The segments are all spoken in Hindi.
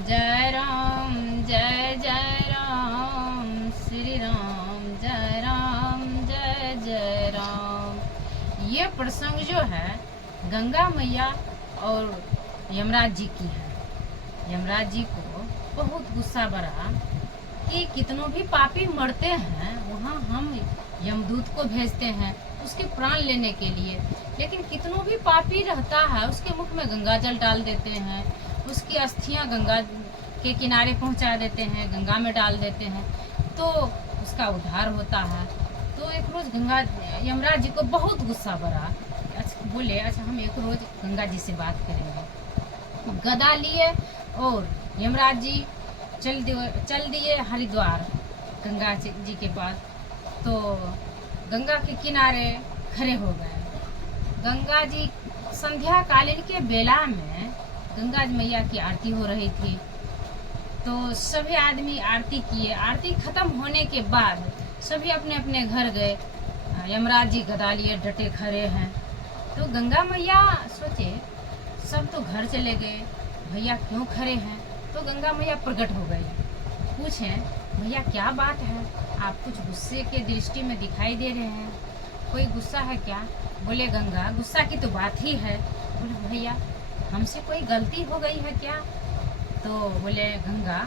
जय राम जय जय राम, श्री राम जय राम जय जय राम। ये प्रसंग जो है गंगा मैया और यमराज जी की है। यमराज जी को बहुत गुस्सा बड़ा कि कितनों भी पापी मरते हैं वहाँ हम यमदूत को भेजते हैं उसके प्राण लेने के लिए, लेकिन कितनों भी पापी रहता है उसके मुख में गंगा जल डाल देते हैं, उसकी अस्थियां गंगा के किनारे पहुंचा देते हैं, गंगा में डाल देते हैं तो उसका उद्धार होता है। तो एक रोज यमराज जी को बहुत गुस्सा बड़ा। अच्छा बोले अच्छा हम एक रोज गंगा जी से बात करेंगे। गदा लिए और यमराज जी चल दिए हरिद्वार गंगा जी के पास। तो गंगा के किनारे खड़े हो गए। गंगा जी संध्या कालीन के बेला में गंगा मैया की आरती हो रही थी तो सभी आदमी आरती किए। आरती खत्म होने के बाद सभी अपने अपने घर गए। यमराज जी गदा लिए डटे खड़े हैं। तो गंगा मैया सोचे सब तो घर चले गए, भैया क्यों खड़े हैं। तो गंगा मैया प्रकट हो गई। पूछें भैया क्या बात है, आप कुछ गुस्से के दृष्टि में दिखाई दे रहे हैं, कोई गुस्सा है क्या। बोले गंगा गुस्सा की तो बात ही है। बोले भैया हमसे कोई गलती हो गई है क्या। तो बोले गंगा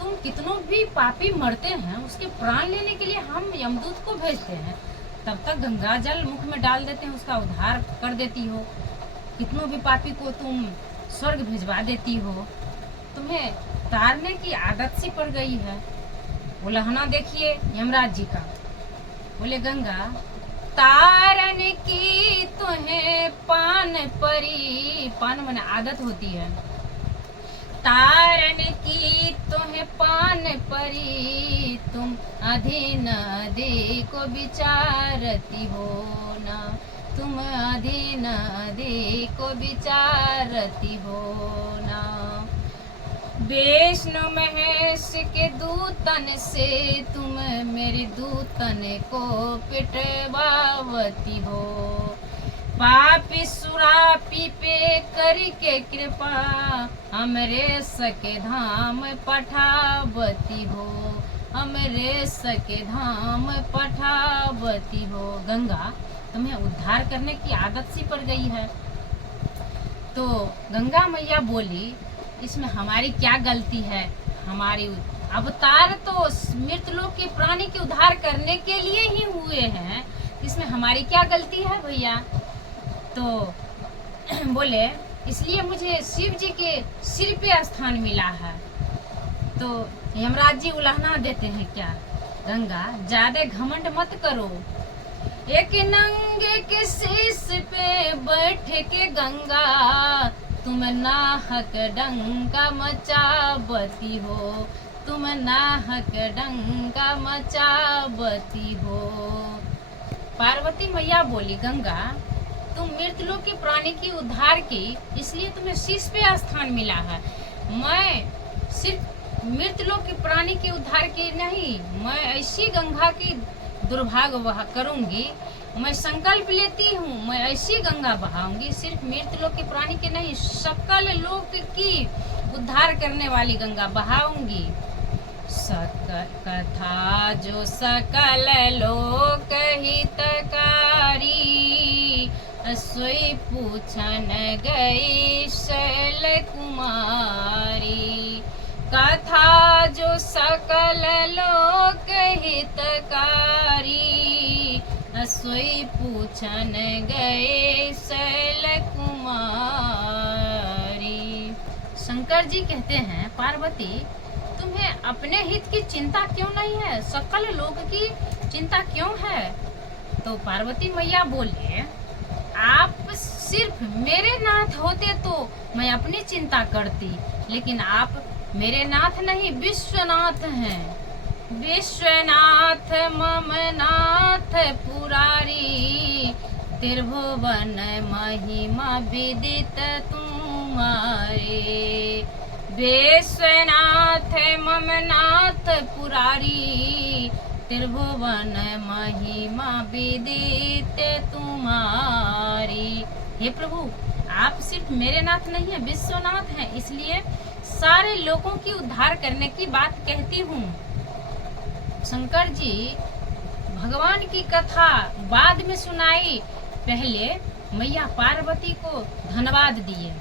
तुम कितनों भी पापी मरते हैं उसके प्राण लेने के लिए हम यमदूत को भेजते हैं, तब तक गंगा जल मुख में डाल देते हैं उसका उद्धार कर देती हो। कितनों भी पापी को तुम स्वर्ग भिजवा देती हो, तुम्हें तारने की आदत सी पड़ गई है। उल्लंघना देखिए यमराज जी का। बोले गंगा तारन की तुम्हें पान परी, पान मन आदत होती है। तारन की तुम्हें पान परी, तुम अधीन दे को विचारती हो ना, तुम अधीन दे को विचारती हो ना। विष्णु महेश के दूतन से तुम मेरे दूतन को पिटवावती हो। पापी सुरापी पे करके कृपा हमरे सके धाम पठावती हो, हमरे सके धाम पठावती हो। गंगा तुम्हें उद्धार करने की आदत सी पड़ गई है। तो गंगा मैया बोली इसमें हमारी क्या गलती है, हमारी अवतार तो मृतलोक के प्राणी के उद्धार करने के लिए ही हुए हैं, इसमें हमारी क्या गलती है भैया। तो बोले इसलिए मुझे शिव जी के सिर पे स्थान मिला है। तो यमराज जी उल्लंघना देते हैं क्या। गंगा ज्यादा घमंड मत करो, एक नंगे के शीश पे बैठ के गंगा तुम नाहक डंका मचावती हो, तुम नाहक डंका मचावती हो। पार्वती मैया बोली गंगा तुम मृतलोक के प्राणी की उद्धार की इसलिए तुम्हें शीश पे स्थान मिला है। मैं सिर्फ मृतलोक के प्राणी के उद्धार की नहीं, मैं ऐसी गंगा की दुर्भाग्य करूंगी, मैं संकल्प लेती हूँ मैं ऐसी गंगा बहाऊंगी सिर्फ मृतलोक के प्राणी के नहीं, सकल लोक की उद्धार करने वाली गंगा बहाऊंगी। सकल कथा जो सकल लोक हितकारी, सोई पूछन गई शैल कुमारी। कथा जो सकल लोक हितकारी, सोई पूछन गए शैल कुमारी। शंकर जी कहते हैं पार्वती तुम्हें अपने हित की चिंता क्यों नहीं है, सकल लोक की चिंता क्यों है। तो पार्वती मैया बोले आप सिर्फ मेरे नाथ होते तो मैं अपनी चिंता करती, लेकिन आप मेरे नाथ नहीं विश्वनाथ हैं। विश्वनाथ मम नाथ पुरारी, त्रिभुवन महिमा विदित तुम्हारे। विश्वनाथ मम नाथ पुरारी, त्रिभुवन महिमा विदित तुम्हारी। हे प्रभु आप सिर्फ मेरे नाथ नहीं है विश्वनाथ हैं, इसलिए सारे लोगों की उद्धार करने की बात कहती हूँ। शंकर जी भगवान की कथा बाद में सुनाई, पहले मैया पार्वती को धन्यवाद दिए।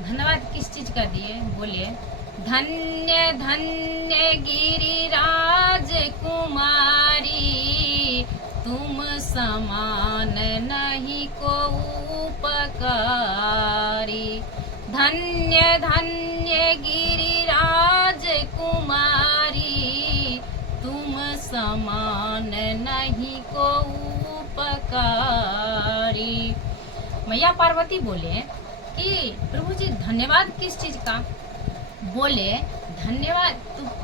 धन्यवाद किस चीज का दिए? बोले धन्य धन्य गिरिराज कुमारी, तुम समान नहीं को उपकारी। धन्य धन्य गिरिराज कुमारी, तुम समान नहीं को उपकारी। मैया पार्वती बोले कि प्रभु जी धन्यवाद किस चीज का? बोले धन्यवाद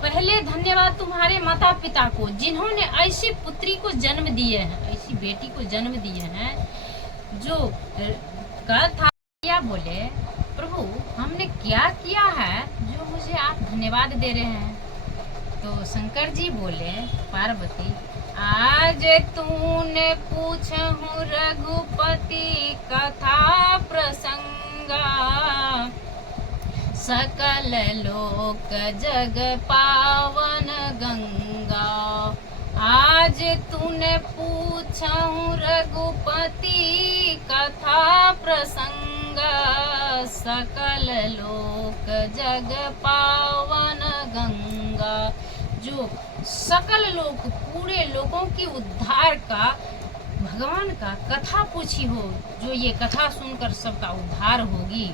पहले धन्यवाद तुम्हारे माता पिता को, जिन्होंने ऐसी पुत्री को जन्म दिए हैं, ऐसी बेटी को जन्म दिए हैं जो कथा। बोले प्रभु हमने क्या किया है जो मुझे आप धन्यवाद दे रहे हैं? तो शंकर जी बोले पार्वती, आज तूने पूछहु रघुपति कथा प्रसंगा, सकल लोक जग पावन गंगा। आज तूने पूछहु रघुपति कथा प्रसंगा, सकल लोक जग पावन गंगा। जो सकल लोक पूरे लोगों की उद्धार का भगवान का कथा पूछी हो, जो ये कथा सुनकर सबका उद्धार होगी।